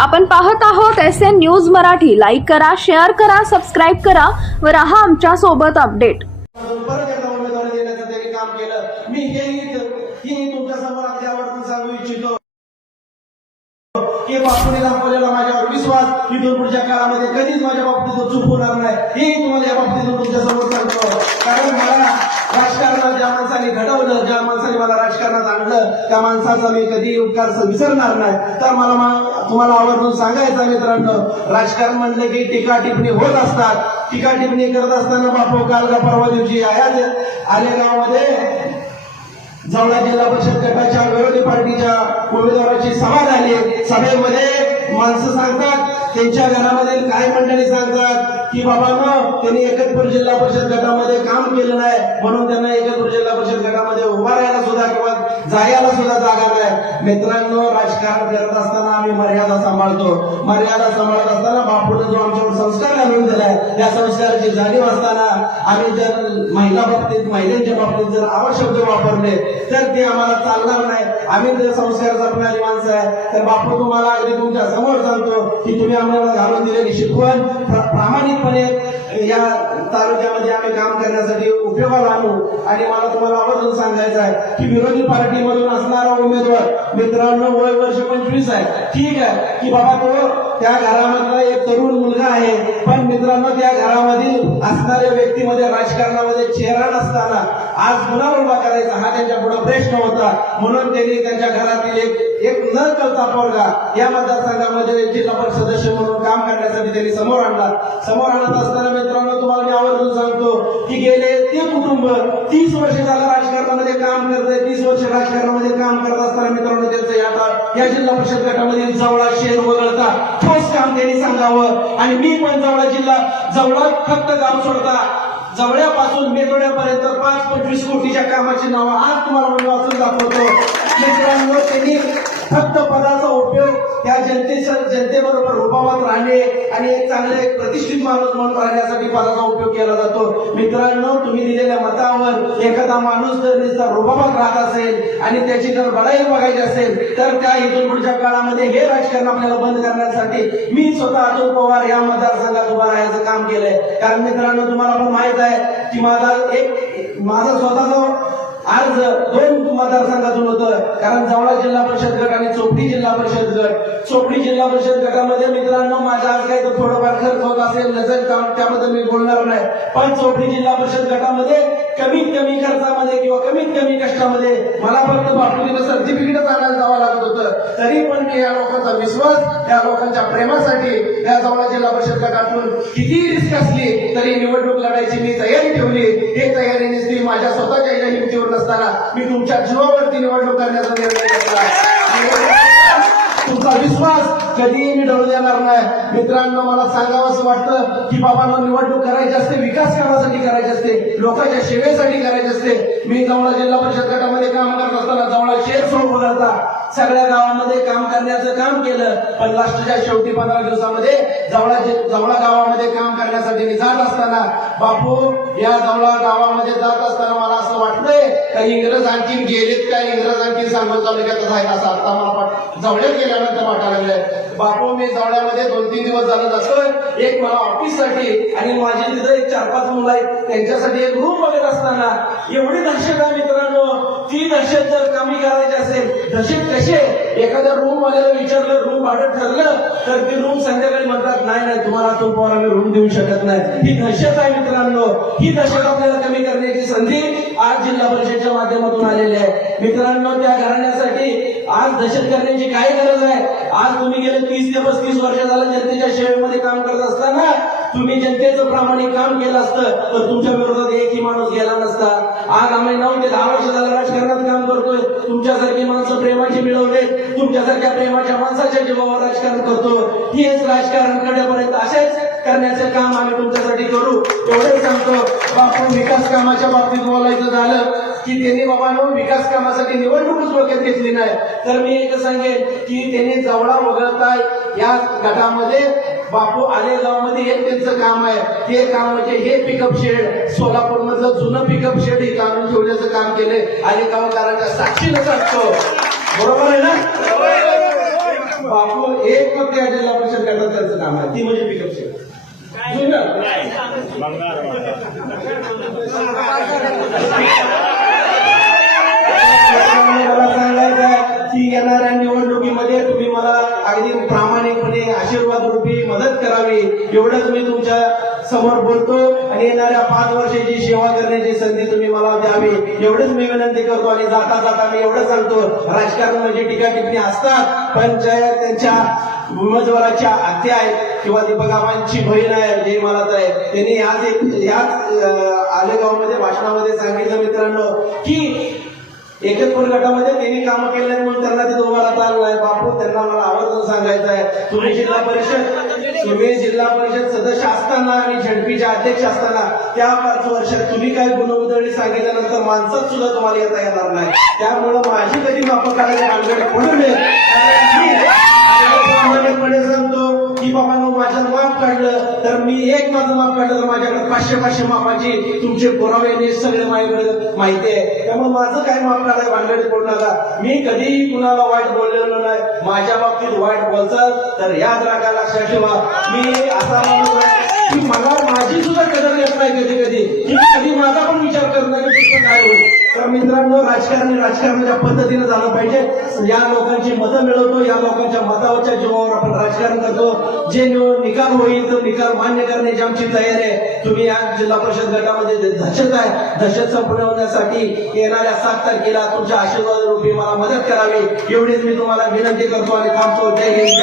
आपण पाहत आहोत SN न्यूज मराठी. लाईक करा, शेअर करा, सबस्क्राईब करा व रहा आमच्या सोबत अपडेट. परत एकदा उमेदवारी देण्याचं त्यांनी काम केलं. मी ही तुमच्या समोर आवर्जून सांगू इच्छितो की बापूने दाखवलेला माझ्यावर विश्वास इथून पुढच्या काळामध्ये कधीच माझ्या बाबतीत चूक होणार नाही. हे तुम्हाला या बाबतीत तुमच्या समोर सांगतो. कारण मला राजकारणात ज्या माणसाने घडवलं, ज्या माणसाने मला राजकारणात आणलं, त्या माणसाचा मी कधी उपकार विसरणार नाही. तर मला तुम्हाला आवर्जून सांगायचं मित्रांनो, राजकारण म्हणलं की टीका टिप्पणी होत असतात. टीका टिप्पणी करत असताना बापू काल का परवा दिवशी आलेगावमध्ये जावळा जिल्हा परिषद गटाच्या विरोधी पार्टीच्या उमेदवाराची सभा झाली. सभेमध्ये माणसं सांगतात, त्यांच्या घरामधील काही मंडळी सांगतात की बाबांनो त्यांनी एकतपूर जिल्हा परिषद गटामध्ये काम केलं नाही, म्हणून त्यांना एकतपूर जिल्हा परिषद गटामध्ये उभा राहायला सुद्धा किंवा जायला सुद्धा जागा नाही. मित्रांनो, राजकारण करत असताना आम्ही मर्यादा सांभाळतो. मर्यादा सांभाळत असताना बापूने जो आमच्यावर संस्कार घालून दिलाय, त्या संस्काराची जाणीव असताना आम्ही जर महिलांच्या बाबतीत जर आवश्यक वापरले तर ते आम्हाला चालणार नाही. आम्ही जर संस्कार जपणारी माणसं आहे तर बापू तुम्हाला अगदी तुमच्या समोर सांगतो की तुम्ही आम्हाला घालून दिलेली शिकवण प्रामाणिकपणे या तालुक्यामध्ये आम्ही काम करण्यासाठी उपयोगाला आणू. आणि मला तुम्हाला आवर्जून सांगायचं आहे की विरोधी पार्टीमधून असणारा उमेदवार मित्रांनो वय वर्ष 25 आहे. ठीक आहे की बाबा तो त्या घरामधला एक तरुण मुलगा आहे, पण मित्रांनो त्या घरामधील असणाऱ्या व्यक्तीमध्ये राजकारणामध्ये चेहरा नसताना आज गुन्हा उभा करायचा हा त्यांच्या पुढे प्रश्न होता. म्हणून त्यांनी त्यांच्या घरातील एक न कळता पोरगा या मतदारसंघामध्ये जिल्हा परिषद सदस्य म्हणून काम करण्यासाठी त्यांनी समोर आणला. समोर आणत असताना मित्रांनो तुम्हाला मी आवर्जून सांगतो की गेले ते कुटुंब 30 वर्ष झालं राजकारणामध्ये काम करतंय. 30 वर्ष राजकारणामध्ये काम करत असताना मित्रांनो त्यांचं या जिल्हा परिषद गटामध्ये जवळा शहर वगळता ठोस काम त्यांनी सांगावं. आणि मी पण जवळा फक्त गाव सोडता जवळ्यापासून मेतोड्यापर्यंत 5-25 कोटीच्या कामाची नावं आज तुम्हाला मी वाचून दाखवतो. मित्रांनो, त्यांनी फक्त पदाचा उपयोग त्या जनतेबरोबर रुबाबात राहणे आणि एक चांगले प्रतिष्ठित माणूस म्हणून राहण्यासाठी पदाचा उपयोग केला जातो. मित्रांनो, तुम्ही दिलेल्या मतावर एखादा माणूस जर नुसता रुबाबात राहत असेल आणि त्याची जर बढाई बघायची असेल तर त्या इथून पुढच्या काळामध्ये हे राजकारण आपल्याला बंद करण्यासाठी मी स्वतः अतुल पवार या मतदारसंघात उभा राहायचं काम केलंय. कारण मित्रांनो तुम्हाला पण माहित आहे की माझा स्वतःचा अर्ज 2 मतदारसंघातून होतं. कारण जवळा जिल्हा परिषद गट आणि चोपडी जिल्हा परिषद गट. चोपडी जिल्हा परिषद गटामध्ये मित्रांनो माझा आज काही थोडंफार खर्च होत असेल नसेल त्याबद्दल मी बोलणार नाही, पण चोपडी जिल्हा परिषद गटामध्ये कमीत कमी खर्चामध्ये किंवा कमीत कमी कष्टामध्ये मला फक्त बापूजीचं सर्टिफिकेटच आणायला जावं लागत होतं. तरी पण मी या लोकांचा विश्वास, या लोकांच्या प्रेमासाठी या जवळा जिल्हा परिषद गटातून किती रिस्क असली तरी निवडणूक लढायची मी तयारी ठेवली. हे तयारी नसती माझ्या स्वतःच्या हिमतीवर नसताना मी तुमच्या जीवावरती निवडणूक करण्याचा निर्णय घेतला. तुमचा विश्वास कधीही मी ढळू देणार नाही. मित्रांनो, मला सांगावं असं वाटतं की बाबांना निवडणूक करायची असते, विकास कामासाठी करायची असते, लोकांच्या सेवेसाठी करायची असते. मी जवळा जिल्हा परिषद गटामध्ये काम करत असताना जवळा शहर सोडून वगळता सगळ्या गावांमध्ये काम करण्याचं काम केलं. पण लास्टच्या शेवटी 15 दिवसामध्ये जवळा गावामध्ये काम करण्यासाठी मी जात असताना बापू या जवळा गावामध्ये जात असताना मला असं वाटलंय का इंग्रज आणखीन गेलेत का, इंग्रज आणखीन सांगोल तालुक्यातच आहेत असं आता मला जवळ्यात गेल्यानंतर वाटायला लागलंय. बापू मी जवळ्यामध्ये 2-3 दिवस झालं जातोय एक मला ऑफिससाठी आणि माझी तिथं एक 4-5 मुलं आहेत त्यांच्यासाठी एक रूम बघत असताना एवढी दहशत आहे मित्रांनो. ती दहशत जर कमी करायची असेल, दहशत कशी एखाद्या रूम वाल्याला विचारलं रूम भाडं ठरलं तर ती रूम संध्याकाळी म्हणतात नाही तुम्हाला तो पॉवर आम्ही रूम देऊ शकत नाही. ही दहशत आहे मित्रांनो. ही दहशत आपल्याला कमी करण्याची संधी आज जिल्हा परिषदेच्या माध्यमातून आलेली आहे. मित्रांनो, त्या घराण्यासाठी आज दहशत करण्याची काय गरज आहे. आज तुम्ही गेले 30 ते 35 वर्ष झालं जनतेच्या सेवेमध्ये काम करत असताना तुम्ही जनतेचं प्रामाणिक काम केलं असतं तर तुमच्या विरोधात एकही माणूस गेला नसता. आज आम्ही 9 ते 10 वर्ष झालं राजकारणात काम करतोय. तुमच्यासारखी माणसं प्रेमाची मिळवले, तुमच्यासारख्या प्रेमाच्या माणसाच्या जीवावर राजकारण करतो. हेच राजकारण कडेपर्यंत असेच करण्याचं काम आम्ही तुमच्यासाठी करू एवढंच सांगतो. बापू विकास कामाच्या बाबतीत बोलायचं झालं की त्यांनी बाबांनो विकास कामासाठी निवडणूकच डोक्यात घेतली नाही. तर मी एक सांगेन की त्यांनी जवळा वगळता या गटामध्ये बापू आलेगावमध्ये एक त्यांचं काम आहे. ते काम म्हणजे हे पिकअप शेड सोलापूर मधलं जुनं पिकअप शेड हे आणून ठेवण्याचं काम केलंय. आलेगावकरांच्या साक्षीनं सांगतो. बरोबर आहे ना. बापू एक फक्त या जिल्हा परिषद गटात त्यांचं काम आहे, ती म्हणजे पिकअप सेट. मला सांगायचं आहे की येणाऱ्या निवडणुकीमध्ये तुम्ही मला अगदी प्रामाणिकपणे आशीर्वाद रूपी मदत करावी, एवढंच मी तुमच्या समोर बोलतो. आणि येणाऱ्या 5 वर्षाची सेवा करण्याची संधी तुम्ही मला द्यावी, एवढंच मी विनंती करतो. आणि जाता जाता मी एवढं सांगतो, राजकारण म्हणजे टीका टिप्पणी असतात, पण त्यांच्या उमेदवाराच्या आत्या आहेत किंवा दीपकाबांची बहीण आहे जय मालात आहे, त्यांनी याच आलेगावमध्ये भाषणामध्ये सांगितलं मित्रांनो की एकतपूर गटामध्ये त्यांनी कामं केलं नाही म्हणून त्यांना तिथं उभा राहता आलं नाही. बापू त्यांना मला आवर्जून सांगायचं आहे, तुम्ही जिल्हा परिषद सदस्य असताना आणि झडपीचे अध्यक्ष असताना त्या 5 वर्षात तुम्ही काय गुणउधळणी सांगितल्यानंतर माणसात सुद्धा तुम्हाला येता येणार नाही. त्यामुळं माझी कधी माफ करायची भानगड पडू नये. प्रामाणिकपणे सांगतो की बाबांनो माझं माफ काढलं तर मी एक माझं माफ काढलं तर माझ्याकडे 500 माफाची तुमचे पुरावे सगळे माझ्याकडे माहिती आहे. त्यामुळे माझं काय माफ काढाय भानगडीत पडू नका. मी कधीही कुणाला वाईट बोललेलो नाही. माझ्या बाबतीत वाईट बोलचाल तर याद राखा, लक्षात ठेवा. मी असा माणूस आहे की मला माझी सुद्धा कदर येत नाही कधी कधी, की कधी माझा पण विचार करत नाही की काय होईल. तर मित्रांनो, राजकारणाच्या पद्धतीने झालं पाहिजे. या लोकांची मतं मिळवतो, या लोकांच्या मतावरच्या जीवावर आपण राजकारण करतो. जे निकाल होईल तो निकाल मान्य करण्याची आमची तयारी आहे. तुम्ही या जिल्हा परिषद गटामध्ये दहशत आहे, दहशत संपवण्यासाठी येणाऱ्या 7 तारखेला तुमच्या आशीर्वाद रूपी मला मदत करावी, एवढीच मी तुम्हाला विनंती करतो आणि थांबतो. जय हिंद.